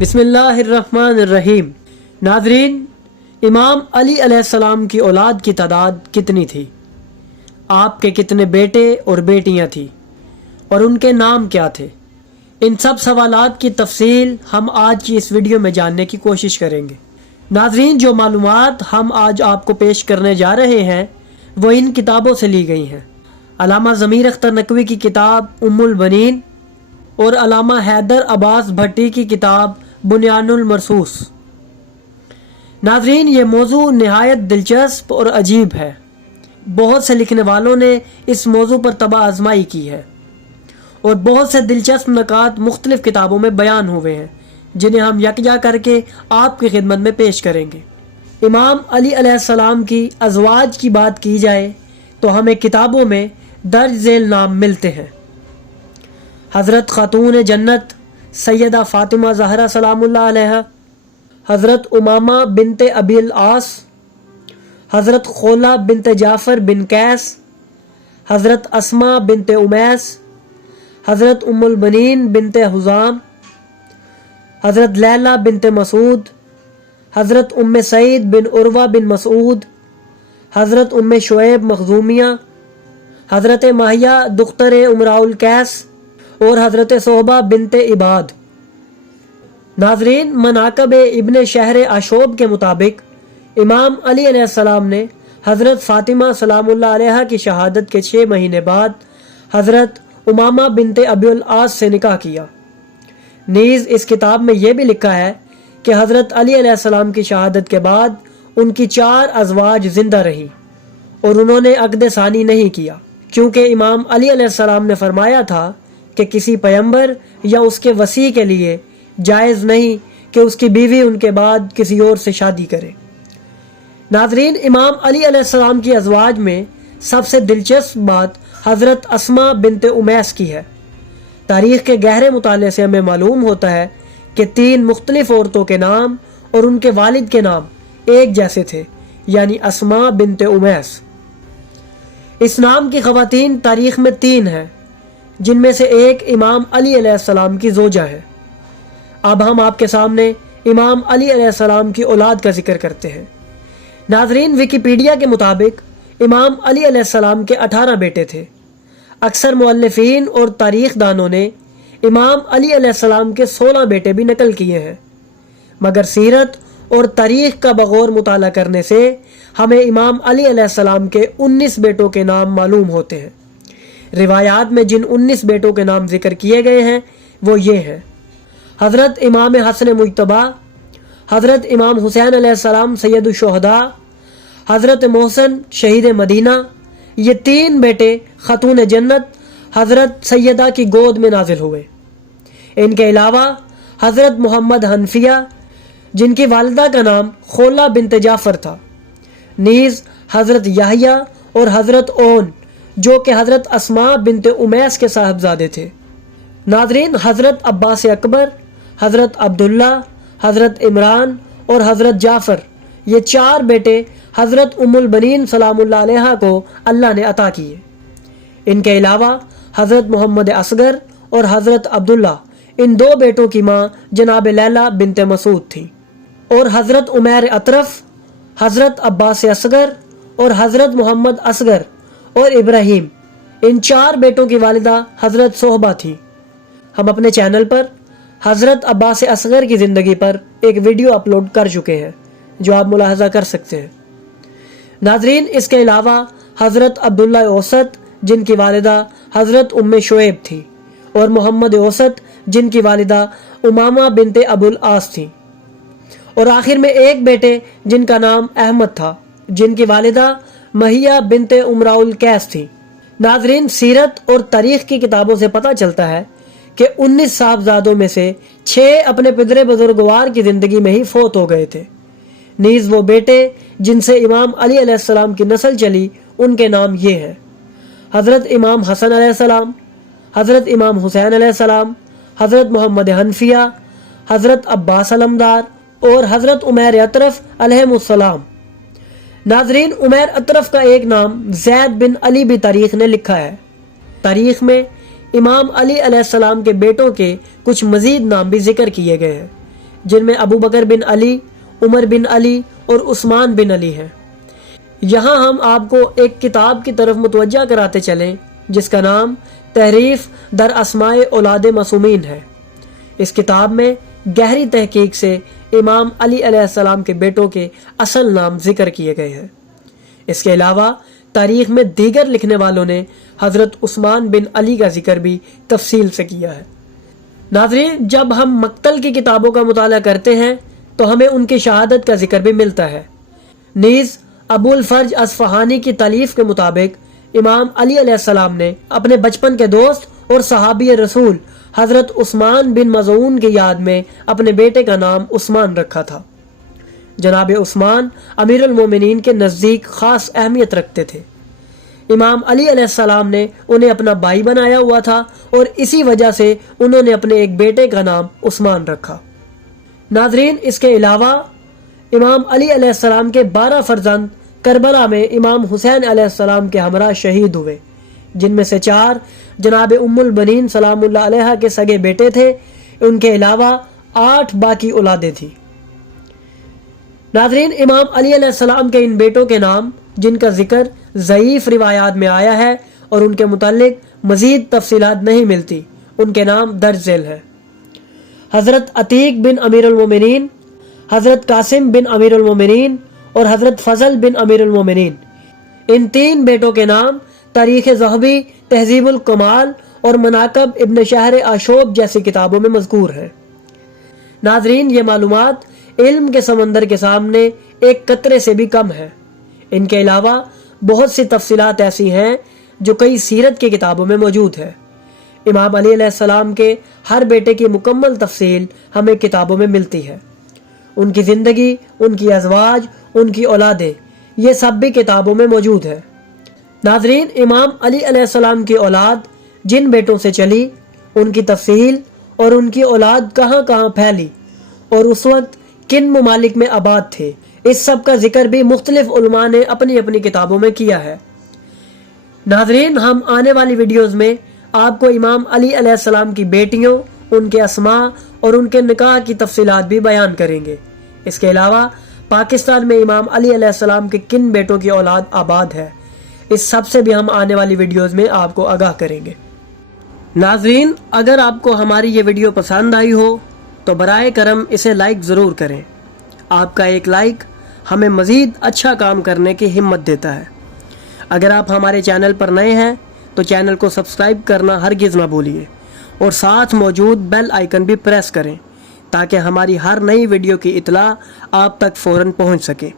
بسم اللہ الرحمن الرحیم۔ ناظرین، امام علی علیہ السلام کی اولاد کی تعداد کتنی تھی؟ آپ کے کتنے بیٹے اور بیٹیاں تھیں اور ان کے نام کیا تھے؟ ان سب سوالات کی تفصیل ہم آج کی اس ویڈیو میں جاننے کی کوشش کریں گے۔ ناظرین، جو معلومات ہم آج آپ کو پیش کرنے جا رہے ہیں وہ ان کتابوں سے لی گئی ہیں۔ علامہ ضمیر اختر نقوی کی کتاب ام البنین اور علامہ حیدر عباس بھٹی کی کتاب بنیان المرصوص۔ ناظرین، یہ موضوع نہایت دلچسپ اور عجیب ہے۔ بہت سے لکھنے والوں نے اس موضوع پر طبع آزمائی کی ہے اور بہت سے دلچسپ نکات مختلف کتابوں میں بیان ہوئے ہیں جنہیں ہم یکجا کر کے آپ کی خدمت میں پیش کریں گے۔ امام علی علیہ السلام کی ازواج کی بات کی جائے تو ہمیں کتابوں میں درج ذیل نام ملتے ہیں: حضرت خاتون جنت سیدہ فاطمہ زہرا سلام اللہ علیہا، حضرت امامہ بنت ابی العاص، حضرت خولہ بنت جعفر بن قیس، حضرت اسماء بنت امیس، حضرت ام البنین بنت حزام، حضرت لیلہ بنت مسعود، حضرت ام سعید بن عروہ بن مسعود، حضرت ام شعیب مخزومیہ، حضرت ماہیہ دختر امراء القیس اور حضرت صحبہ بنت عباد۔ ناظرین، مناقب ابن شہر عشوب کے مطابق امام علی علیہ السلام نے حضرت فاطمہ سلام اللہ علیہا کی شہادت کے 6 مہینے بعد حضرت امامہ بنت ابی العاص سے نکاح کیا۔ نیز اس کتاب میں یہ بھی لکھا ہے کہ حضرت علی علیہ السلام کی شہادت کے بعد ان کی 4 ازواج زندہ رہیں اور انہوں نے عقد ثانی نہیں کیا، کیونکہ امام علی علیہ السلام نے فرمایا تھا کہ کسی پیغمبر یا اس کے وصی کے لیے جائز نہیں کہ اس کی بیوی ان کے بعد کسی اور سے شادی کرے۔ ناظرین، امام علی علیہ السلام کی ازواج میں سب سے دلچسپ بات حضرت اسماء بنت امیس کی ہے۔ تاریخ کے گہرے مطالعے سے ہمیں معلوم ہوتا ہے کہ 3 مختلف عورتوں کے نام اور ان کے والد کے نام ایک جیسے تھے، یعنی اسماء بنت امیس۔ اس نام کی خواتین تاریخ میں 3 ہیں، جن میں سے ایک امام علی علیہ السلام کی زوجہ ہے۔ اب ہم آپ کے سامنے امام علی علیہ السلام کی اولاد کا ذکر کرتے ہیں۔ ناظرین، ویکیپیڈیا کے مطابق امام علی علیہ السلام کے 18 بیٹے تھے۔ اکثر مؤلفین اور تاریخ دانوں نے امام علی علیہ السلام کے 16 بیٹے بھی نقل کیے ہیں، مگر سیرت اور تاریخ کا بغور مطالعہ کرنے سے ہمیں امام علی علیہ السلام کے 19 بیٹوں کے نام معلوم ہوتے ہیں۔ روایات میں جن 19 بیٹوں کے نام ذکر کیے گئے ہیں وہ یہ ہیں: حضرت امام حسن مجتبی، حضرت امام حسین علیہ السلام سید الشہداء، حضرت محسن شہید مدینہ۔ یہ 3 بیٹے خاتون جنت حضرت سیدہ کی گود میں نازل ہوئے۔ ان کے علاوہ حضرت محمد حنفیہ، جن کی والدہ کا نام خولہ بنت جعفر تھا، نیز حضرت یحییٰ اور حضرت اون، جو کہ حضرت اسماء بنت امیس کے صاحبزادے تھے۔ ناظرین، حضرت عباس اکبر، حضرت عبداللہ، حضرت عمران اور حضرت جعفر، یہ 4 بیٹے حضرت ام البنین سلام اللہ علیہا کو اللہ نے عطا کیے۔ ان کے علاوہ حضرت محمد اصغر اور حضرت عبداللہ، ان 2 بیٹوں کی ماں جناب لیلہ بنت مسعود تھی، اور حضرت عمیر اطرف، حضرت عباس اصغر اور حضرت محمد اصغر اور ابراہیم، ان 4 بیٹوں کی والدہ حضرت صحبہ تھی۔ ہم اپنے چینل پر حضرت عباس اصغر کی زندگی پر ایک ویڈیو اپلوڈ کر چکے ہیں جو آپ ملاحظہ کر سکتے ہیں۔ ناظرین، اس کے علاوہ حضرت عبداللہ اوسط، جن کی والدہ حضرت ام شعیب تھی، اور محمد اوسط، جن کی والدہ امامہ بنت ابو العاص تھی، اور آخر میں ایک بیٹے جن کا نام احمد تھا، جن کی والدہ ماہیہ بنت امراء القیس تھی۔ ناظرین، سیرت اور تاریخ کی کتابوں سے پتہ چلتا ہے کہ 19 صاحبزادوں میں سے 6 اپنے پدر بزرگوار کی زندگی میں ہی فوت ہو گئے تھے۔ نیز وہ بیٹے جن سے امام علی علیہ السلام کی نسل چلی، ان کے نام یہ ہیں: حضرت امام حسن علیہ السلام، حضرت امام حسین علیہ السلام، حضرت محمد حنفیہ، حضرت عباس علمدار اور حضرت عمیر اطرف علیہم السلام۔ ناظرین، عمیر اطرف کا ایک نام زید بن علی بھی تاریخ نے لکھا ہے۔ تاریخ میں امام علی علیہ السلام کے بیٹوں کے کچھ مزید نام بھی ذکر کیے گئے ہیں۔ جن میں ابو بکر بن علی، عمر بن علی اور عثمان بن علی ہیں۔ یہاں ہم آپ کو ایک کتاب کی طرف متوجہ کراتے چلیں جس کا نام تحریف در اسماء اولاد معصومین ہے۔ اس کتاب میں گہری تحقیق سے امام علی علیہ السلام کے بیٹوں کے اصل نام ذکر کیے گئے ہیں۔ اس کے علاوہ تاریخ میں دیگر لکھنے والوں نے حضرت عثمان بن علی کا ذکر بھی تفصیل سے کیا ہے۔ ناظرین، جب ہم مقتل کی کتابوں کا مطالعہ کرتے ہیں تو ہمیں ان کی شہادت کا ذکر بھی ملتا ہے۔ نیز ابو الفرج اصفہانی کی تالیف کے مطابق امام علی علیہ السلام نے اپنے بچپن کے دوست اور صحابی رسول حضرت عثمان بن مظعون کی یاد میں اپنے بیٹے کا نام عثمان رکھا تھا۔ جناب عثمان امیر المومنین کے نزدیک خاص اہمیت رکھتے تھے۔ امام علی علیہ السلام نے انہیں اپنا بھائی بنایا ہوا تھا اور اسی وجہ سے انہوں نے اپنے ایک بیٹے کا نام عثمان رکھا۔ ناظرین، اس کے علاوہ امام علی علیہ السلام کے 12 فرزند کربلا میں امام حسین علیہ السلام کے ہمراہ شہید ہوئے، جن میں سے 4 جناب ام البنین سلام اللہ علیہ کے سگے بیٹے تھے۔ ان کے علاوہ 8 باقی اولادیں تھیں۔ ناظرین، امام علی علیہ السلام کے ان بیٹوں کے نام جن کا ذکر ضعیف روایات میں آیا ہے اور ان کے متعلق مزید تفصیلات نہیں ملتی، ان کے نام درج ذیل ہیں: حضرت عتیق بن امیر المومنین، حضرت قاسم بن امیر المومنین اور حضرت فضل بن امیر المومنین۔ ان 3 بیٹوں کے نام تاریخ ذہبی، تہذیب الکمال اور مناقب ابن شہر آشوب جیسی کتابوں میں مذکور ہیں۔ ناظرین، یہ معلومات علم کے سمندر کے سامنے ایک قطرے سے بھی کم ہے۔ ان کے علاوہ بہت سی تفصیلات ایسی ہیں جو کئی سیرت کی کتابوں میں موجود ہے۔ امام علی علیہ السلام کے ہر بیٹے کی مکمل تفصیل ہمیں کتابوں میں ملتی ہے۔ ان کی زندگی، ان کی ازواج، ان کی اولادیں، یہ سب بھی کتابوں میں موجود ہے۔ ناظرین، امام علی علیہ السلام کی اولاد جن بیٹوں سے چلی، ان کی تفصیل اور ان کی اولاد کہاں کہاں پھیلی اور اس وقت کن ممالک میں آباد تھے، اس سب کا ذکر بھی مختلف علماء نے اپنی اپنی کتابوں میں کیا ہے۔ ناظرین، ہم آنے والی ویڈیوز میں آپ کو امام علی علیہ السلام کی بیٹیوں، ان کے اسماء اور ان کے نکاح کی تفصیلات بھی بیان کریں گے۔ اس کے علاوہ پاکستان میں امام علی علیہ السلام کے کن بیٹوں کی اولاد آباد ہے، اس سب سے بھی ہم آنے والی ویڈیوز میں آپ کو آگاہ کریں گے۔ ناظرین، اگر آپ کو ہماری یہ ویڈیو پسند آئی ہو تو برائے کرم اسے لائک ضرور کریں۔ آپ کا ایک لائک ہمیں مزید اچھا کام کرنے کی ہمت دیتا ہے۔ اگر آپ ہمارے چینل پر نئے ہیں تو چینل کو سبسکرائب کرنا ہرگز نہ بھولیے اور ساتھ موجود بیل آئیکن بھی پریس کریں تاکہ ہماری ہر نئی ویڈیو کی اطلاع آپ تک فوراً پہنچ سکے۔